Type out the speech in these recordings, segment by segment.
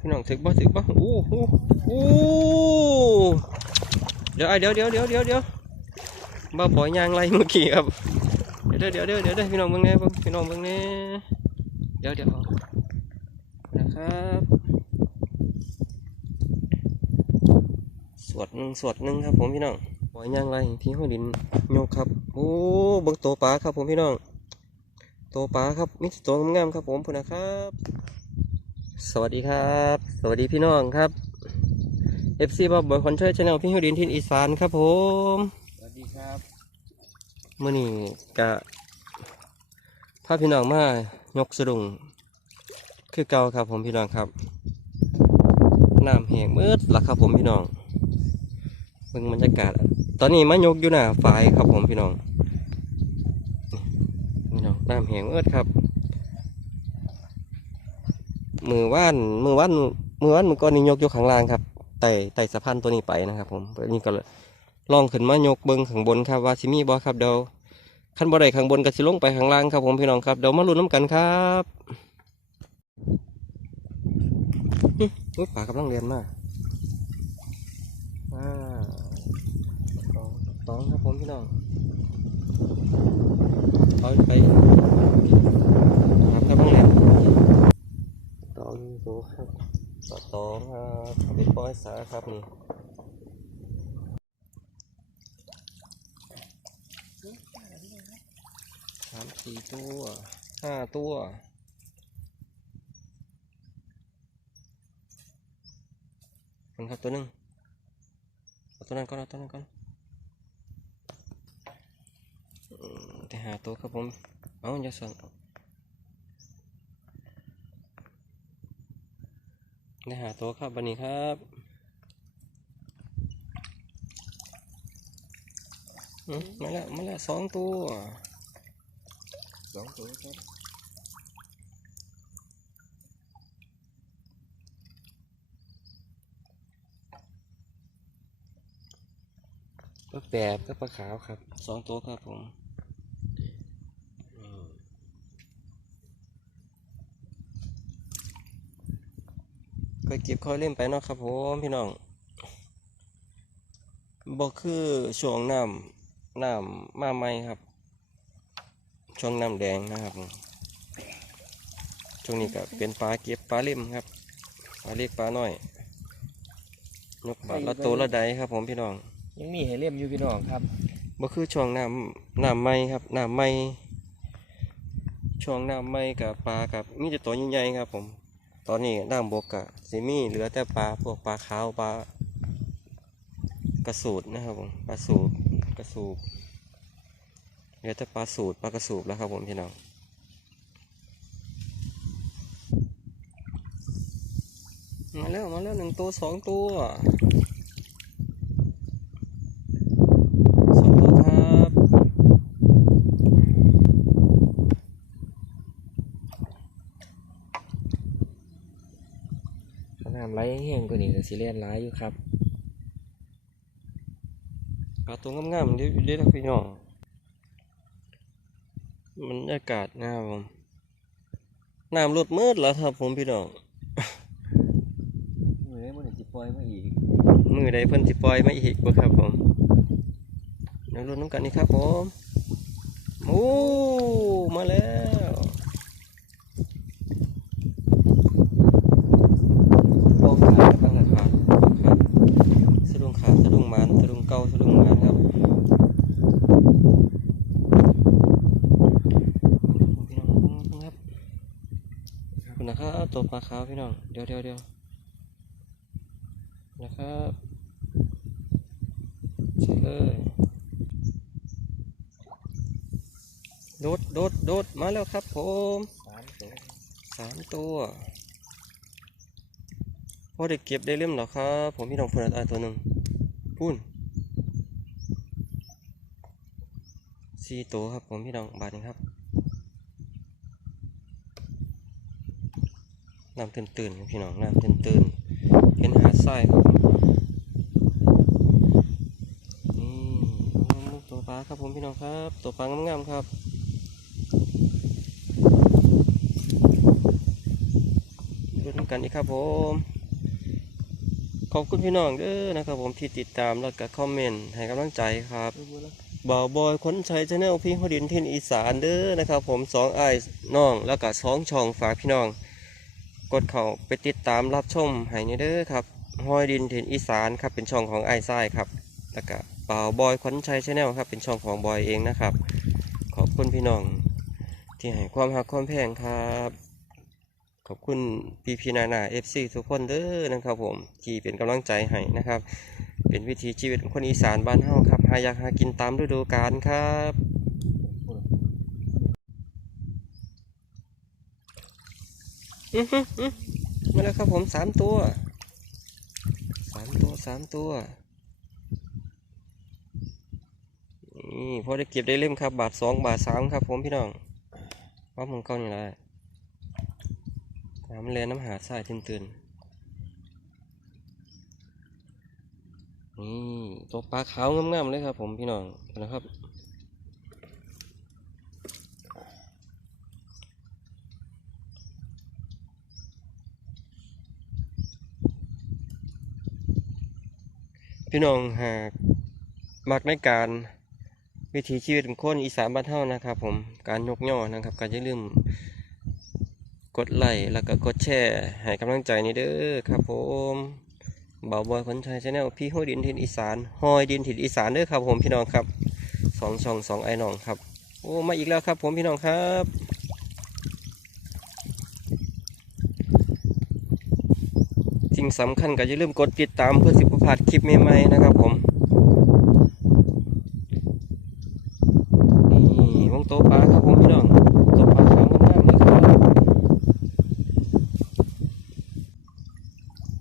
พี่น้องถึกบ่ถึกบ่โอ้โหโอ้เดี๋ยวไอเดี๋ยวเดี๋ยวเดี๋ยวเดี๋ยวเดี๋ยวบ้าบ่อยยางไรเมื่อกี้ครับเดี๋ยวเดี๋ยวเดี๋ยวเดี๋ยวพี่น้องเบิ่งแน่เบิ่งพี่น้องเบิ่งแน่เดี๋ยวเดี๋ยวนะครับสวดหนึ่งสวดหนึ่งครับผมพี่น้องบ่อยยางไรที่ห้อยดินโยกครับโอ้เบิ่งโตปลาครับผมพี่น้องโตปลาครับมีแต่โตงามครับผมพุ่นนะครับ สวัสดีครับ สวัสดีพี่น้องครับ FC บอบบอยคอนเทอร์ชาแนลพี่หิวดินทินอีสานครับผมสวัสดีครับมื่อนี้กะพาพี่น้องมายกสะดุงคือเก่าครับผมพี่น้องครับน้ำแห้งมืดละครับผมพี่น้องเบิ่งบรรยากาศ ตอนนี้มายกอยู่หน้าฝายครับผมพี่น้องนี่พี่น้องน้ำแห้งมืดครับ มือว่านมือว่านมือว่านมือก้อนนี้ยกยกข้างล่างครับไต่ไต่สะพานตัวนี้ไปนะครับ ผมนนี้ก็ลองขึ้นมายกเบิ้งข้างบนครับว่าสิมีบ่ครับเดี๋ยวขั้นบ่ได้ข้างบนก็สิลงไปข้างล่างครับผมพี่น้องครับเดี๋ยวมาลุ้นน้ำกันครับอื้ยป่ากำลังเรียนมาอ่าตองตองครับผมพี่น้องเอาไปครับกำลังเรียน ตองดูครับต่อตองครับเป็นปอยสาครับนี่สามสี่ตัวห้าตัวมันครับตัวหนึ่งตัวนั้นก่อนตัวนั้นก่อนแต่หาตัวครับผม เอาอย่าสั่น ได้หาตัวครับวันนี้ครับอืมมาแล้วมาแล้วสองตัวสองตัวครับปลาแปบกับปลาขาวครับสองตัวครับผมอืมค่อย เก็บค่อยเล่นไปเนาะครับผมพี่น้องบอกคือช่วงน้ำน้ำมาใหม่ครับ ช่วงน้ำแดงนะครับผมช่วงนี้ก็เป็นปลาเก็บปลาเล่มครับปลาเล็กปลาน้อยนกปลาละโตวละใดครับ ผมพี่น้อง ยังมีให้เล่มอยู่พี่น้องครับบ่คือช่วงน้ำน้ำใหม่ครับน้ำใหม่ช่วงน้ำใหม่กับปลากับมีแต่ตัวใหญ่ๆครับ ผม ตอนนี้ด่างบกกะซิมีเหลือแต่ปลาพวกปลาขาวปลากระสูดนะครับผมปลาสูบกระสูบเหลือแต่ปลาสูดปลากระสูบแล้วครับผมพี่น้องมาแล้วมาแล้วหนึ่งตัวสองตัวสองตัวครับ น้ำไหล แห้งกว่านี้ก็สิเล่นหลายอยู่ครับปลาตัวงามๆเดี๋ยวเดี๋ยวนะพี่น้องมันอากาศนะครับผมน้ำลดมืดแล้วครับผมพี่น้องมือนี้มันจะปล่อยมาอีกมือใดเพิ่นสิปล่อยมาอีกบ่ครับผมเดี๋ยวลุ้นน้ำกันนี่ครับผมโอ้มาแล้วโอ้ขาดกำลังขาดครับสะดุ้งขาดสะดุ้งมันสะดุ้งเก่าสะดุ้งมันครับพี่น้องครับขอบคุณนะครับ ตัวปลาขาวพี่น้อง เดี๋ยวเดี๋ยวเดี๋ยวนะครับใช่เลยโดดโดดโดดมาแล้วครับผมสามตัวสามตัวพอได้เก็บได้เล่มแล้วครับ ผมพี่น้องพูนตายตัวหนึ่งพูนสี่ตัวครับผมพี่น้องบาทหนึงครับ น้ำตื่นตื่นๆพี่น้องน้ำตื่นตื่นๆเห็นหาดทรายครับนี่ตัวปลาครับผมพี่น้องครับ ตัวปลางามๆครับดูน้ำกันกันอีกครับผม ขอบคุณพี่น้องเด้อนะครับผมที่ติดตามแล้วก็คอมเมนต์ให้กำลังใจครับบ่าวบอยคนใช้ชาแนลพี่ฮอดินทินอีสานเด้อนะครับผมสองไอ้น้องแล้วก็สองช่องฝากพี่น้อง กดเข้าไปติดตามรับชมให้นี่เด้อครับฮอยดินทินอีสานครับเป็นช่องของไอ้ายทรายครับแล้วก็บ่าบอยคนใช้ชาแนลครับเป็นช่องของบอยเองนะครับ ขอบคุณพี่น้อง ที่ให้ความรักความแพงครับ ขอบคุณพี่พีนานาเอฟซีทุกคนเด้อนะครับผมที่เป็นกำลังใจให้นะครับ เป็นวิถีชีวิตของคนอีสานบ้านเฮาครับหาอยากหากินตามฤดูกาลครับอื้อหืออื้อ มาแล้วครับผมสามตัวสามตัวสามตัว นี่พอได้เก็บได้เล่มครับ บาทสองบาทสามครับผมพี่น้องว่ามึงเก้านี่แหละน้ำแลน้ำหาดทรายตื่นๆนี่ตัวปลาขาวงามๆเลยครับผมพี่น้องนะครับ พี่น้องหากมักในการวิถีชีวิตของคนอีสานบ้านเฮานะครับผมการยกย่อนะครับการอย่าลืมกดไลค์แล้วก็กดแชร์ให้กำลังใจนี่เด้อครับผมเบาบอยคนไทยชาแนลพี่ห้อยดินถิ่นอีสานห้อยดินถิ่นอีสานเด้อครับผมพี่น้องครับสองช่องสองไอ้น้องครับโอ้มาอีกแล้วครับผมพี่น้องครับ สิ่งสำคัญก็อย่าลืมกดติดตามเพื่อสิบประพลาดคลิปใหม่ๆนะครับผมนี่วงโตปลาครับผมพี่น้องโตปลาขาวงามเลยครับ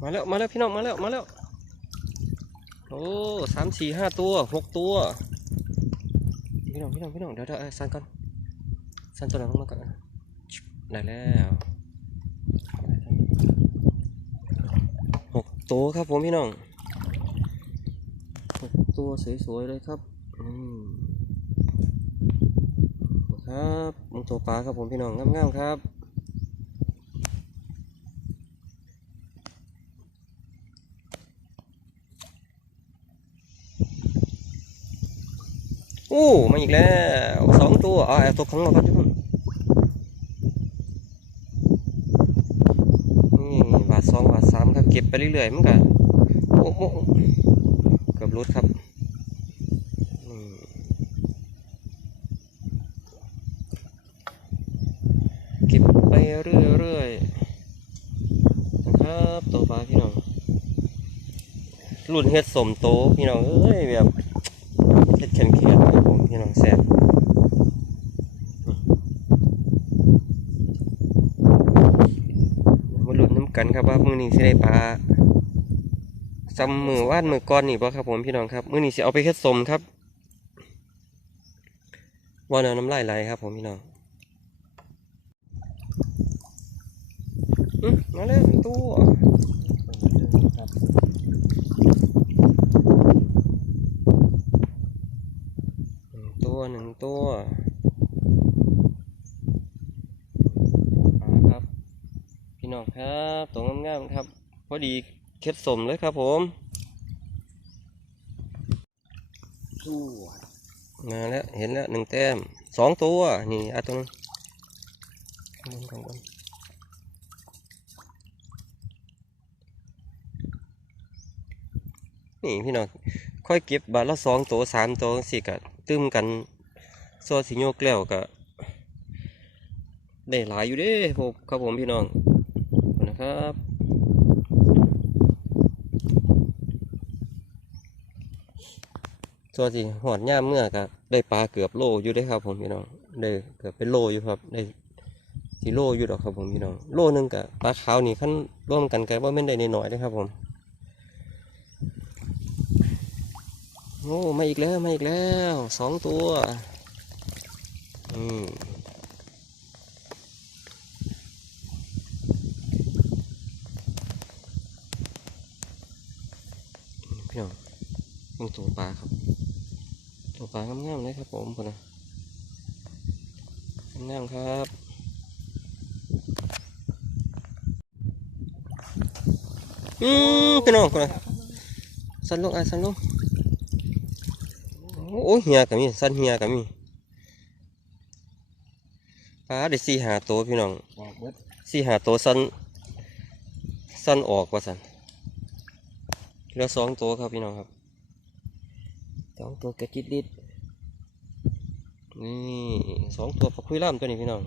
มาแล้วมาแล้วพี่น้องมาแล้วมาแล้วโอ้สามสี่ห้าตัวหกตัวพี่น้องพี่น้องพี่น้องเดี๋ยวเดี๋ยวเอสั่นก่อนสั่นตัวไหนลงมาก่อนได้แล้วหก ตัวครับผมพี่น้องหกตัวสวยๆเลยครับอืมครับมึงตัวปลาครับผมพี่น้องงามๆครับโอ้มาอีกแล้วสองตัวเอาเอตัวของเราครับทุกคนนี่บาทสองบาทสามครับ เก็บไปเรื่อยๆมันกันโอ้โหเกือบรุดครับเก็บไปเรื่อยๆนะครับตัวปลาพี่น้องรุ่นเฮ็ดสมโตพี่น้องเอ้ยแบบเผ็ดเค็มเค็มครับผมพี่น้องแซ่บมาลุ้นน้ำกั นครับว่ามื้อนี้สิได้ปลาจำมือว่านมือก้อนนี่บ่ครับผมพี่น้องครับมือนี้สิเอาไปเฮ็ดสมครับว่าแนวน้ำลายไหลครับผมพี่น้องอื้อมาแล้วตัวหนึ่งตัวหนึ่งตัวครับ พี่น้องครับ ตัวงามๆครับ พอดีเคล็ดสมเลยครับผมมาแล้วเห็นแล้วหนึ่งแต้มสองตัว นี่อันตัวนึงข้งบนข้างบนนี่พี่น้องค่อยเก็บบาทละสองตัวสามตัวสี่กะตึมกันโซสิโยกแล้วกะได้หลายอยู่เด้ผมครับผมพี่น้อง ครับส่วนสิหอดย่ามเมื่อกะได้ปลาเกือบโลอยู่ได้ครับ ผมพี่น้องได้เกือบเป็นโลอยู่ครับได้สิโลอยู่ดอกครับผมพี่น้องโลหนึงกะปลาขาวนี่ขั้นร่วมกันกันว่าไม่นได้น้อยนะครับผมโอ้มาอีกแล้วมาอีกแล้วสองตัวอืมพี่น้อง มึงตัวปลาครับ ตัวปลางามๆเลยครับผมพอนะงามครับอืมพี่น้องคนละสันลงไอ้ายสันลงโอ้ยเหียกับมีสันเหียกับมีปลาได้สี่หาตัวพี่น้องสี่หาตัวสันสันออกว่าสันเหลือสองตัวครับพี่น้องครับ สองตัวกระจิตลิดนี่สองตัวปลาคุยล่ามตัวนี้พี่น้อง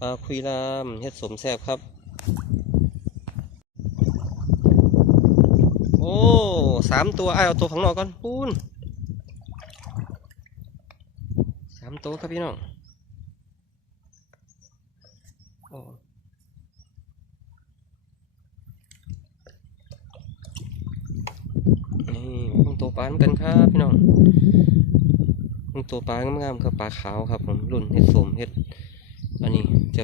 ปลาคุยล่ามเฮ็ดสมแซบครับ โอ้สามตัวไอเอาตัวข้างนอกก่อนปูนสามตัวครับพี่น้องโอ้นี่มึง ตัวปลาเหมือนกันครับพี่น้องมึงตัวปลางามๆครับปลาขาวครับผมรุ่นเห็ดสมเห็ดอันนี้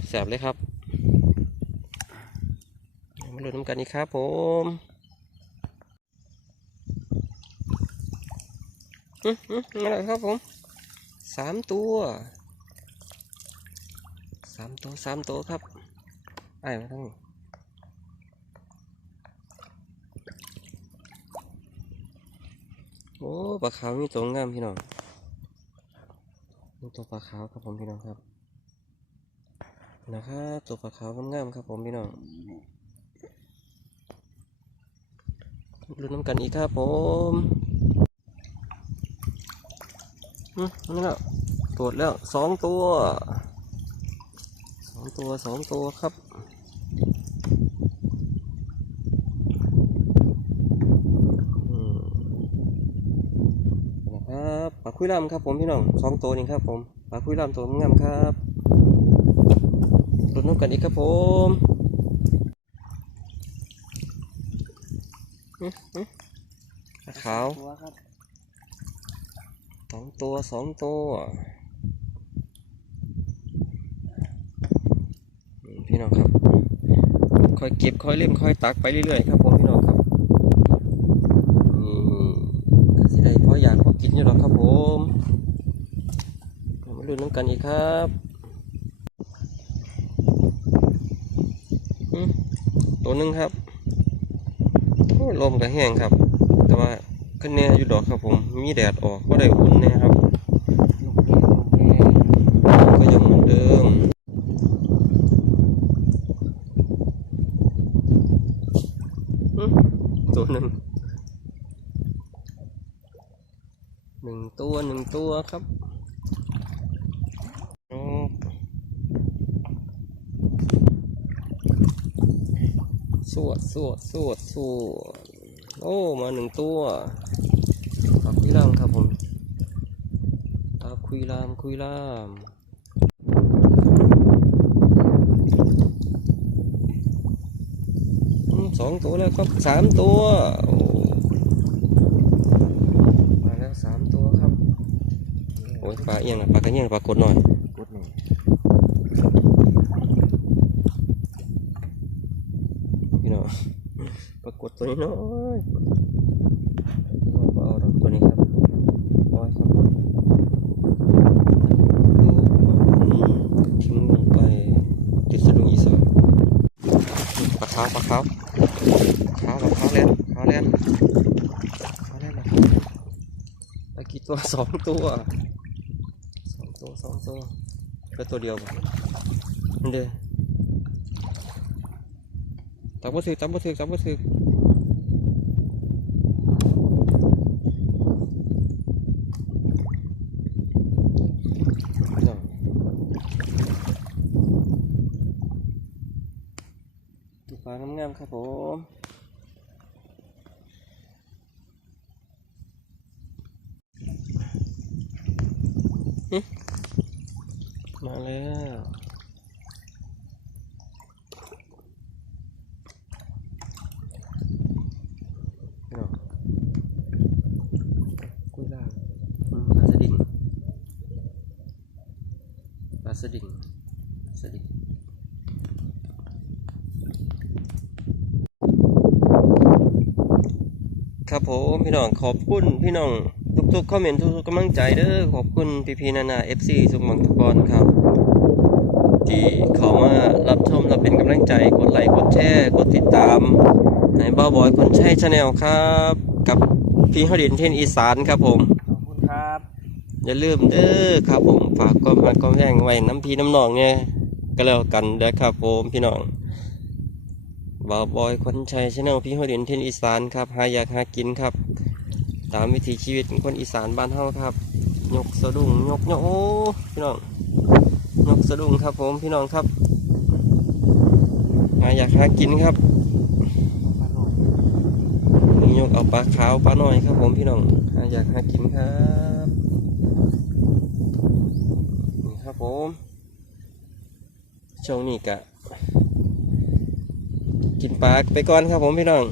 แสบๆเลยครับมาลุ้นน้ำกันอีกครับผมอืมอืมอะไรครับผมสามตัวสามตัวสามตัวครับไอ้มาทั้งนี้ โอ้ปลาขาวมีตัวงามพี่น้องมีตัวปลาขาวครับผมพี่น้องครับ นะครับตัวปลาขาวงามๆครับผมพี่น้องลุ้นน้ำกันอีกครับผมอืมนี่แล้วตรวจแล้วสองตัวสองตัวสองตัวครับอืมนะครับ ปลาคุยลำครับผมพี่น้องสองตัวนี่ครับผมปลาคุยลำตัวงามครับลุ้นน้ำกันอีกครับผมอืมอืมปลาขาวตัวครับสองตัวสองตัวอืมพี่น้องครับ ค่อยเก็บค่อยเล่มค่อยตักไปเรื่อยๆครับผมพี่น้องครับนี่ก็สิได้พออยากพอกินอยู่หรอกครับ ผมมาลุ้นน้ำกันอีกครับตัวหนึ่งครับลมก็แห้งครับ แต่ว่าก็แน่อยู่ดอกครับผม มีแดดออกก็ได้อุ่นแน่ครับ ก็ยังเหมือนเดิม ตัวหนึ่งหนึ่งตัวหนึ่งตัวครับโอ้ สวดสวดสวดสวดโอ้ มาหนึ่งตัวปลาคุยลามครับผมปลาคุยลามคุยลามสองตัวแล้วครับสามตัวมาแล้วสามตัวครับ โอ้ยปลาเอียงนะปลากระเอียงปลากดหน่อย กดหนึ่ง พี่น้อง ปลากดตัวนี้น้อยเอาดอกตัวนี้ครับโอ้ยครับทิ้งลงไปติดสะดุ้งอีสานปลาขาวปลาขาวขาวปลาขาวเล่นขาวเล่นขาวเล่นนะปลากี่ตัวสองตัวสองตัวสองตัวแค่ตัวเดียวบ่มันเด้อ จับบ่ถึกจับบ่ถึกจับบ่ถึกน้องดูปลางามๆครับผมมาแล้วพี่น้องกุ้ยล่างอืมปลาสดิ่งปลาสดิ่งสดิ่งครับผมพี่น้องขอบคุณพี่น้องทุกๆคอมเมนต์ทุกๆกำลังใจเด้อขอบคุณพี่พีนานาเอฟซีสุขมังทุกบอลครับ ที่เขามารับชมรับเป็นกำลังใจกดไลค์กดแชร์กดติดตามในให้บ้าบอยคนใช้ชาแนลครับ กับพี่ฮอดินเทนอีสานครับผม อย่าลืมเด้อครับผมฝากความรักความแรงไว้น้ำพีน้ำนองเนี่ยก็แล้วกันเด้อครับผมพี่น้องบ่าวบอยคนชัยชาแนลพี่ฮอดินเทนอีสานครับหาอยากหากินครับ ตามวิถีชีวิตคนอีสานบ้านเฮาครับ ยกสะดุ้งยกโยโอ้พี่น้องยกสะดุ้งครับผมพี่น้องครับหาอยากหากินครับมียกเอาปลาขาวปลาหน้อยครับผมพี่น้องหาอยากหากินครับนี่ครับ ผมช่วงนี้กะกินปลาไปก่อนครับผมพี่น้อง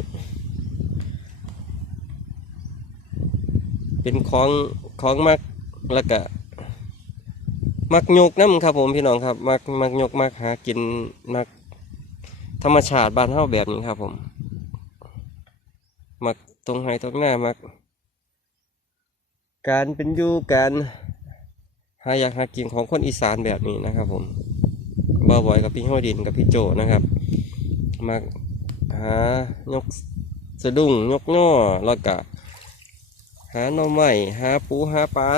เป็นของของมักแล้วก็มักยกน้ำครับผมพี่น้องครับ มักมักยกมักหากินมักธรรมชาติบ้านเฮาแบบนี้ครับผม มักตรงไห้ตรงหน้ามัก การเป็นอยู่การ หาอยากหากินของคนอีสานแบบนี้นะครับ ผมบ่าวบอยกับพี่ห้อยดินกับพี่โจนะครับมักหายกสะดุ้งยกง่อแล้วก็หาหน่อไม้หาปูหาปลา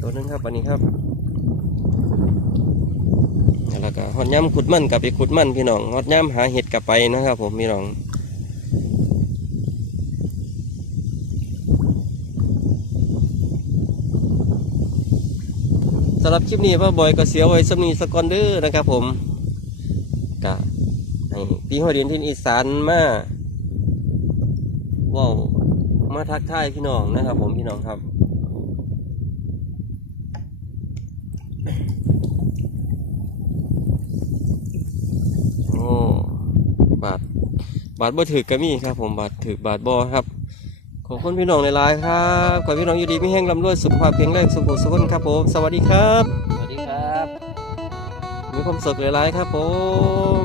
ตัวนึงครับอันนี้ครับแล้วก็ฮอดย่ำขุดมันกับไปขุดมันพี่น้องฮอดย่ำหาเห็ดกับไปนะครับ ผมพี่น้อง สำหรับคลิปนี้ว่าบอยก็เสียไว้สำนีสกอนเดอร์นะครับผมกะให้พี่หัวดินที่อีสานมาว้าวมาทักทายพี่น้องนะครับ ผมพี่น้องครับโอ้บาทบาทบ่ถือก็มีครับ ผมบาทถือบาทบ่ครับ ขอบคุณพี่น้องหลายๆครับขอให้พี่น้องอยู่ดีไม่แห้งลำรวยสุขภาพแข็งแรงสุขภาพสุขนครับผม สวัสดีครับ สวัสดีครับ มีความสุขหลายๆครับผม